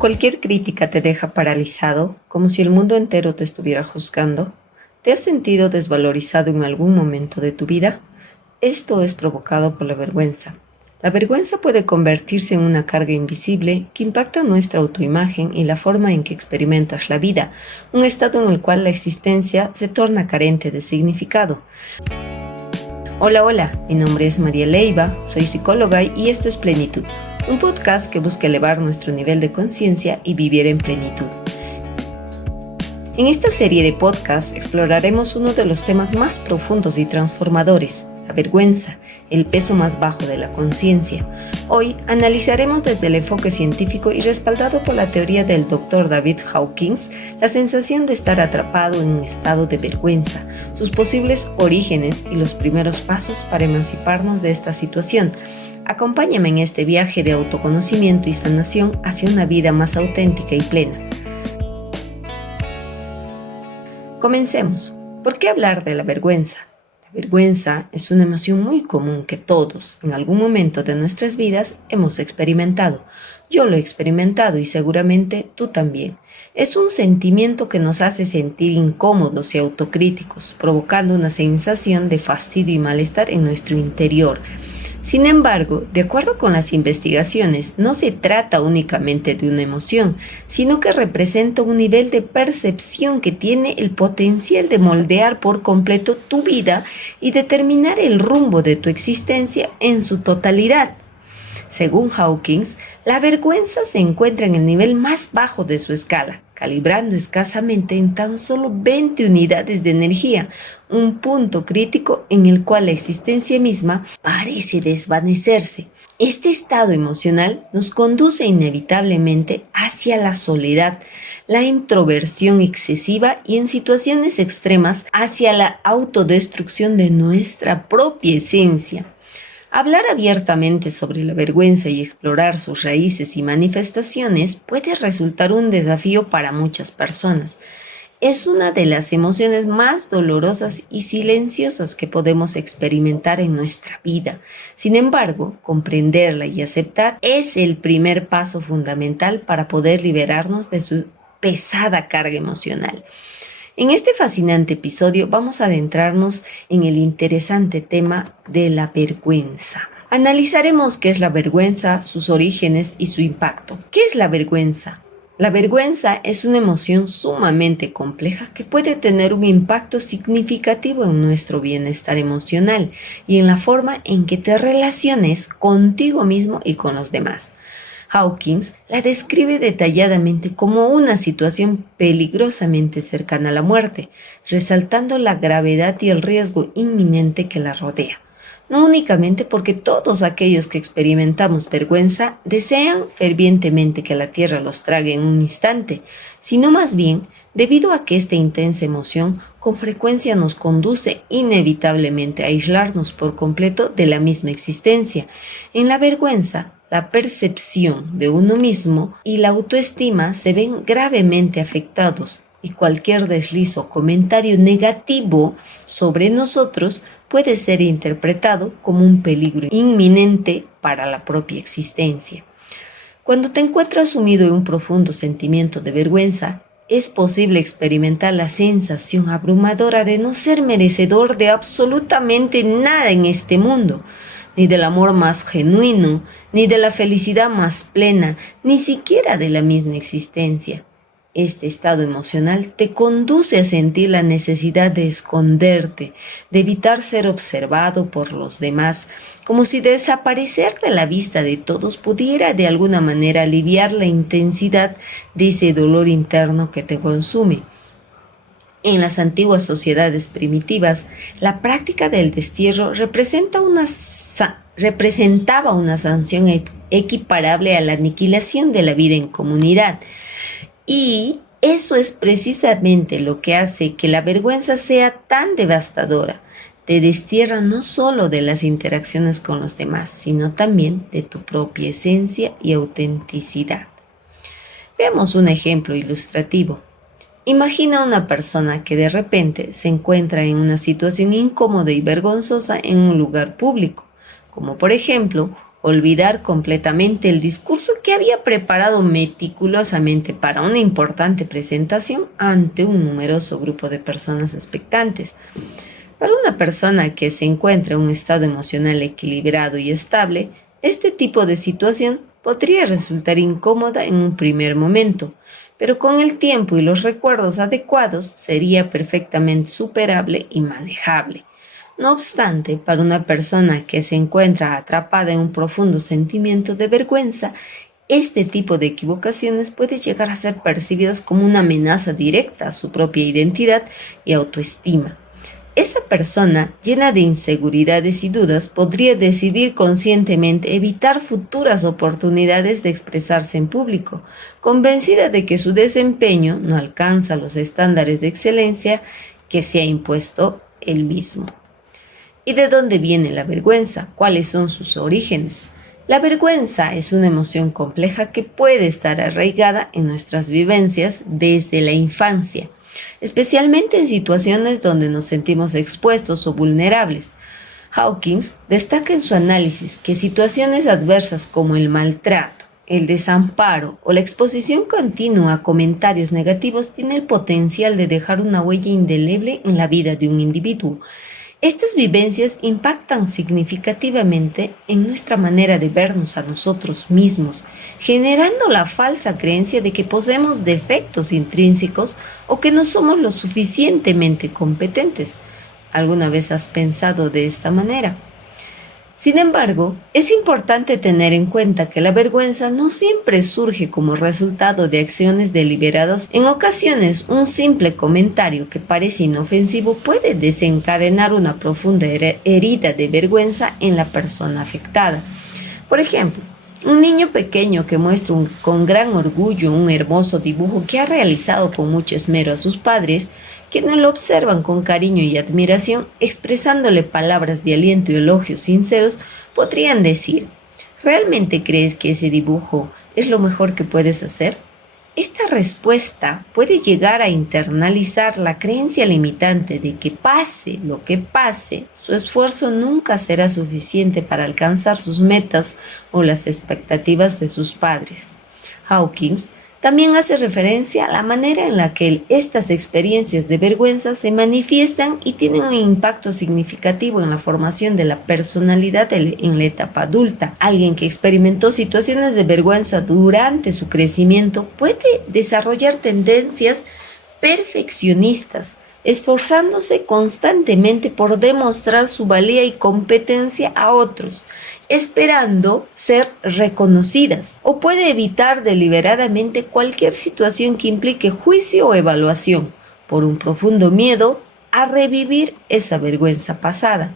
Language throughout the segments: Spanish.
Cualquier crítica te deja paralizado, como si el mundo entero te estuviera juzgando. ¿Te has sentido desvalorizado en algún momento de tu vida? Esto es provocado por la vergüenza. La vergüenza puede convertirse en una carga invisible que impacta nuestra autoimagen y la forma en que experimentas la vida, un estado en el cual la existencia se torna carente de significado. Hola, mi nombre es María Leiva, soy psicóloga y esto es Plenitud, un podcast que busca elevar nuestro nivel de conciencia y vivir en plenitud. En esta serie de podcasts exploraremos uno de los temas más profundos y transformadores, la vergüenza, el peso más bajo de la conciencia. Hoy analizaremos desde el enfoque científico y respaldado por la teoría del Dr. David Hawkins, la sensación de estar atrapado en un estado de vergüenza, sus posibles orígenes y los primeros pasos para emanciparnos de esta situación. Acompáñame en este viaje de autoconocimiento y sanación hacia una vida más auténtica y plena. Comencemos. ¿Por qué hablar de la vergüenza? La vergüenza es una emoción muy común que todos, en algún momento de nuestras vidas, hemos experimentado. Yo lo he experimentado y seguramente tú también. Es un sentimiento que nos hace sentir incómodos y autocríticos, provocando una sensación de fastidio y malestar en nuestro interior. Sin embargo, de acuerdo con las investigaciones, no se trata únicamente de una emoción, sino que representa un nivel de percepción que tiene el potencial de moldear por completo tu vida y determinar el rumbo de tu existencia en su totalidad. Según Hawkins, la vergüenza se encuentra en el nivel más bajo de su escala, calibrando escasamente en tan solo 20 unidades de energía, un punto crítico en el cual la existencia misma parece desvanecerse. Este estado emocional nos conduce inevitablemente hacia la soledad, la introversión excesiva y en situaciones extremas hacia la autodestrucción de nuestra propia esencia. Hablar abiertamente sobre la vergüenza y explorar sus raíces y manifestaciones puede resultar un desafío para muchas personas. Es una de las emociones más dolorosas y silenciosas que podemos experimentar en nuestra vida. Sin embargo, comprenderla y aceptar es el primer paso fundamental para poder liberarnos de su pesada carga emocional. En este fascinante episodio vamos a adentrarnos en el interesante tema de la vergüenza. Analizaremos qué es la vergüenza, sus orígenes y su impacto. ¿Qué es la vergüenza? La vergüenza es una emoción sumamente compleja que puede tener un impacto significativo en nuestro bienestar emocional y en la forma en que te relaciones contigo mismo y con los demás. Hawkins la describe detalladamente como una situación peligrosamente cercana a la muerte, resaltando la gravedad y el riesgo inminente que la rodea. No únicamente porque todos aquellos que experimentamos vergüenza desean fervientemente que la tierra los trague en un instante, sino más bien debido a que esta intensa emoción con frecuencia nos conduce inevitablemente a aislarnos por completo de la misma existencia. En la vergüenza, la percepción de uno mismo y la autoestima se ven gravemente afectados y cualquier desliz o comentario negativo sobre nosotros puede ser interpretado como un peligro inminente para la propia existencia. Cuando te encuentras sumido en un profundo sentimiento de vergüenza, es posible experimentar la sensación abrumadora de no ser merecedor de absolutamente nada en este mundo, ni del amor más genuino, ni de la felicidad más plena, ni siquiera de la misma existencia. Este estado emocional te conduce a sentir la necesidad de esconderte, de evitar ser observado por los demás, como si desaparecer de la vista de todos pudiera de alguna manera aliviar la intensidad de ese dolor interno que te consume. En las antiguas sociedades primitivas, la práctica del destierro representaba una sanción equiparable a la aniquilación de la vida en comunidad. Y eso es precisamente lo que hace que la vergüenza sea tan devastadora. Te destierra no solo de las interacciones con los demás, sino también de tu propia esencia y autenticidad. Veamos un ejemplo ilustrativo. Imagina una persona que de repente se encuentra en una situación incómoda y vergonzosa en un lugar público, como por ejemplo olvidar completamente el discurso que había preparado meticulosamente para una importante presentación ante un numeroso grupo de personas expectantes. Para una persona que se encuentra en un estado emocional equilibrado y estable, este tipo de situación podría resultar incómoda en un primer momento, pero con el tiempo y los recuerdos adecuados sería perfectamente superable y manejable. No obstante, para una persona que se encuentra atrapada en un profundo sentimiento de vergüenza, este tipo de equivocaciones puede llegar a ser percibidas como una amenaza directa a su propia identidad y autoestima. Esa persona, llena de inseguridades y dudas, podría decidir conscientemente evitar futuras oportunidades de expresarse en público, convencida de que su desempeño no alcanza los estándares de excelencia que se ha impuesto él mismo. ¿Y de dónde viene la vergüenza? ¿Cuáles son sus orígenes? La vergüenza es una emoción compleja que puede estar arraigada en nuestras vivencias desde la infancia, especialmente en situaciones donde nos sentimos expuestos o vulnerables. Hawkins destaca en su análisis que situaciones adversas como el maltrato, el desamparo o la exposición continua a comentarios negativos tienen el potencial de dejar una huella indeleble en la vida de un individuo. Estas vivencias impactan significativamente en nuestra manera de vernos a nosotros mismos, generando la falsa creencia de que poseemos defectos intrínsecos o que no somos lo suficientemente competentes. ¿Alguna vez has pensado de esta manera? Sin embargo, es importante tener en cuenta que la vergüenza no siempre surge como resultado de acciones deliberadas. En ocasiones, un simple comentario que parece inofensivo puede desencadenar una profunda herida de vergüenza en la persona afectada. Por ejemplo, un niño pequeño que muestra con gran orgullo un hermoso dibujo que ha realizado con mucho esmero a sus padres, quienes lo observan con cariño y admiración, expresándole palabras de aliento y elogios sinceros, podrían decir: ¿realmente crees que ese dibujo es lo mejor que puedes hacer? Esta respuesta puede llegar a internalizar la creencia limitante de que pase lo que pase, su esfuerzo nunca será suficiente para alcanzar sus metas o las expectativas de sus padres. Hawkins también hace referencia a la manera en la que estas experiencias de vergüenza se manifiestan y tienen un impacto significativo en la formación de la personalidad en la etapa adulta. Alguien que experimentó situaciones de vergüenza durante su crecimiento puede desarrollar tendencias perfeccionistas, esforzándose constantemente por demostrar su valía y competencia a otros, esperando ser reconocidas, o puede evitar deliberadamente cualquier situación que implique juicio o evaluación, por un profundo miedo a revivir esa vergüenza pasada.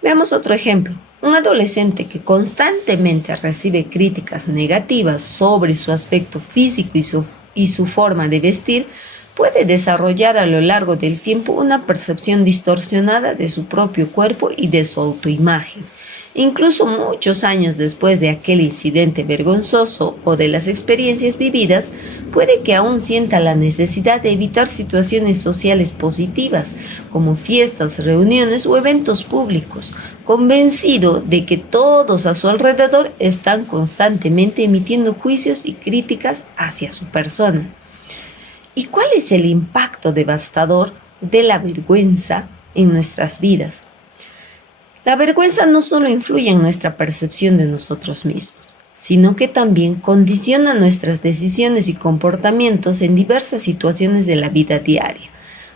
Veamos otro ejemplo. Un adolescente que constantemente recibe críticas negativas sobre su aspecto físico y su forma de vestir puede desarrollar a lo largo del tiempo una percepción distorsionada de su propio cuerpo y de su autoimagen. Incluso muchos años después de aquel incidente vergonzoso o de las experiencias vividas, puede que aún sienta la necesidad de evitar situaciones sociales positivas, como fiestas, reuniones o eventos públicos, convencido de que todos a su alrededor están constantemente emitiendo juicios y críticas hacia su persona. ¿Y cuál es el impacto devastador de la vergüenza en nuestras vidas? La vergüenza no solo influye en nuestra percepción de nosotros mismos, sino que también condiciona nuestras decisiones y comportamientos en diversas situaciones de la vida diaria.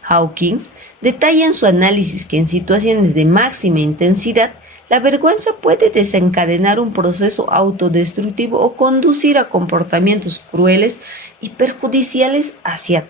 Hawkins detalla en su análisis que en situaciones de máxima intensidad, la vergüenza puede desencadenar un proceso autodestructivo o conducir a comportamientos crueles y perjudiciales hacia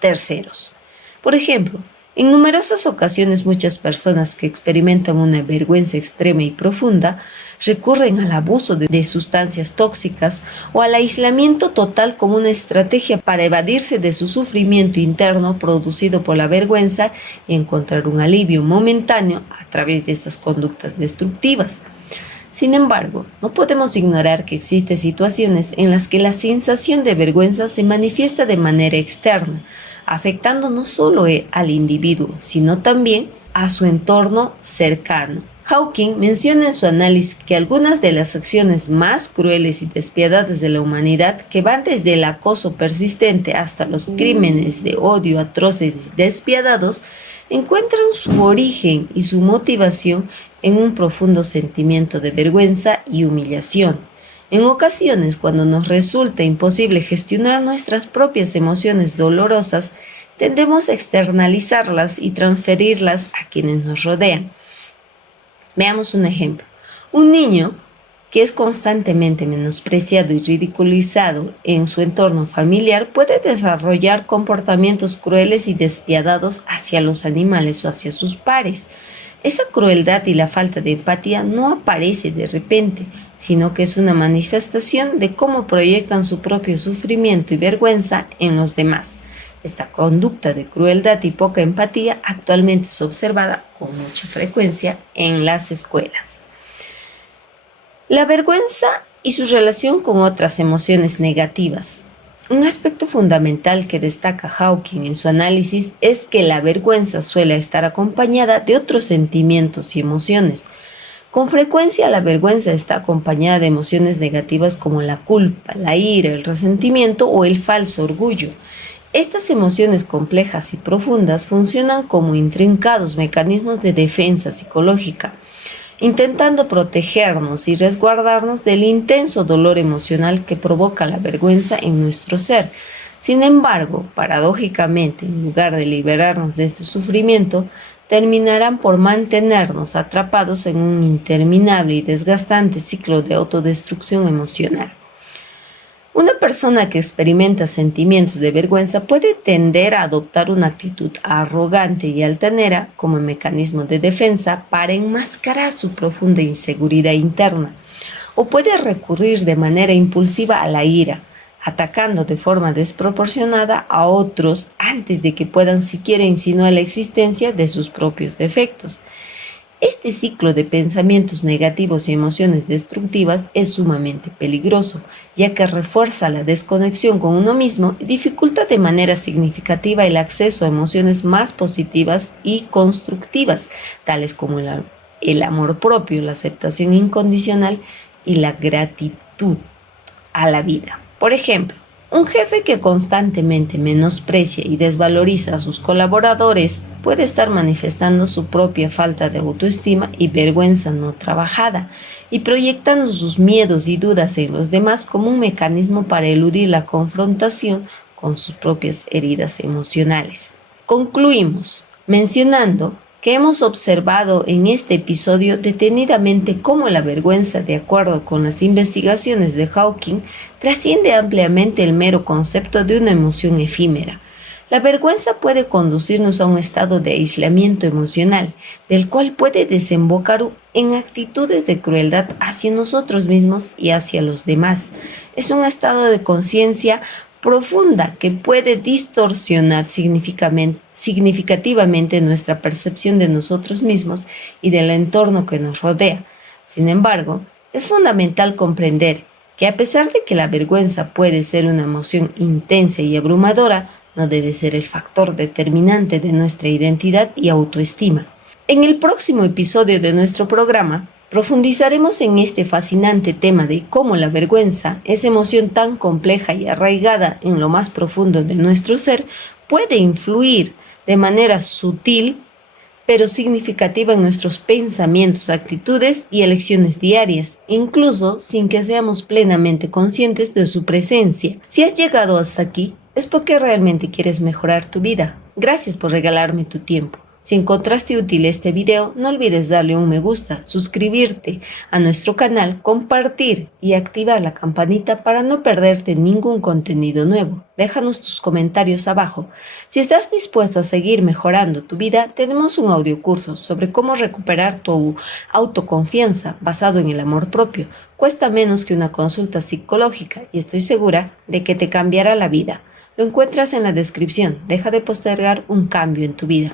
terceros. Por ejemplo, en numerosas ocasiones muchas personas que experimentan una vergüenza extrema y profunda recurren al abuso de sustancias tóxicas o al aislamiento total como una estrategia para evadirse de su sufrimiento interno producido por la vergüenza y encontrar un alivio momentáneo a través de estas conductas destructivas. Sin embargo, no podemos ignorar que existen situaciones en las que la sensación de vergüenza se manifiesta de manera externa, afectando no solo al individuo, sino también a su entorno cercano. Hawking menciona en su análisis que algunas de las acciones más crueles y despiadadas de la humanidad, que van desde el acoso persistente hasta los crímenes de odio atroces y despiadados, encuentran su origen y su motivación en un profundo sentimiento de vergüenza y humillación. En ocasiones, cuando nos resulta imposible gestionar nuestras propias emociones dolorosas, tendemos a externalizarlas y transferirlas a quienes nos rodean. Veamos un ejemplo. Un niño que es constantemente menospreciado y ridiculizado en su entorno familiar puede desarrollar comportamientos crueles y despiadados hacia los animales o hacia sus pares. Esa crueldad y la falta de empatía no aparece de repente, sino que es una manifestación de cómo proyectan su propio sufrimiento y vergüenza en los demás. Esta conducta de crueldad y poca empatía actualmente es observada con mucha frecuencia en las escuelas. La vergüenza y su relación con otras emociones negativas. Un aspecto fundamental que destaca Hawking en su análisis es que la vergüenza suele estar acompañada de otros sentimientos y emociones. Con frecuencia la vergüenza está acompañada de emociones negativas como la culpa, la ira, el resentimiento o el falso orgullo. Estas emociones complejas y profundas funcionan como intrincados mecanismos de defensa psicológica, intentando protegernos y resguardarnos del intenso dolor emocional que provoca la vergüenza en nuestro ser. Sin embargo, paradójicamente, en lugar de liberarnos de este sufrimiento, terminarán por mantenernos atrapados en un interminable y desgastante ciclo de autodestrucción emocional. Una persona que experimenta sentimientos de vergüenza puede tender a adoptar una actitud arrogante y altanera como mecanismo de defensa para enmascarar su profunda inseguridad interna, o puede recurrir de manera impulsiva a la ira, atacando de forma desproporcionada a otros antes de que puedan siquiera insinuar la existencia de sus propios defectos. Este ciclo de pensamientos negativos y emociones destructivas es sumamente peligroso, ya que refuerza la desconexión con uno mismo y dificulta de manera significativa el acceso a emociones más positivas y constructivas, tales como el amor propio, la aceptación incondicional y la gratitud a la vida. Por ejemplo, un jefe que constantemente menosprecia y desvaloriza a sus colaboradores puede estar manifestando su propia falta de autoestima y vergüenza no trabajada, y proyectando sus miedos y dudas en los demás como un mecanismo para eludir la confrontación con sus propias heridas emocionales. Concluimos mencionando que hemos observado en este episodio detenidamente cómo la vergüenza, de acuerdo con las investigaciones de Hawking, trasciende ampliamente el mero concepto de una emoción efímera. La vergüenza puede conducirnos a un estado de aislamiento emocional, del cual puede desembocar en actitudes de crueldad hacia nosotros mismos y hacia los demás. Es un estado de conciencia profunda que puede distorsionar significativamente nuestra percepción de nosotros mismos y del entorno que nos rodea. Sin embargo, es fundamental comprender que a pesar de que la vergüenza puede ser una emoción intensa y abrumadora, no debe ser el factor determinante de nuestra identidad y autoestima. En el próximo episodio de nuestro programa, profundizaremos en este fascinante tema de cómo la vergüenza, esa emoción tan compleja y arraigada en lo más profundo de nuestro ser, puede influir de manera sutil pero significativa en nuestros pensamientos, actitudes y elecciones diarias, incluso sin que seamos plenamente conscientes de su presencia. Si has llegado hasta aquí, es porque realmente quieres mejorar tu vida. Gracias por regalarme tu tiempo. Si encontraste útil este video, no olvides darle un me gusta, suscribirte a nuestro canal, compartir y activar la campanita para no perderte ningún contenido nuevo. Déjanos tus comentarios abajo. Si estás dispuesto a seguir mejorando tu vida, tenemos un audiocurso sobre cómo recuperar tu autoconfianza basado en el amor propio. Cuesta menos que una consulta psicológica y estoy segura de que te cambiará la vida. Lo encuentras en la descripción. Deja de postergar un cambio en tu vida.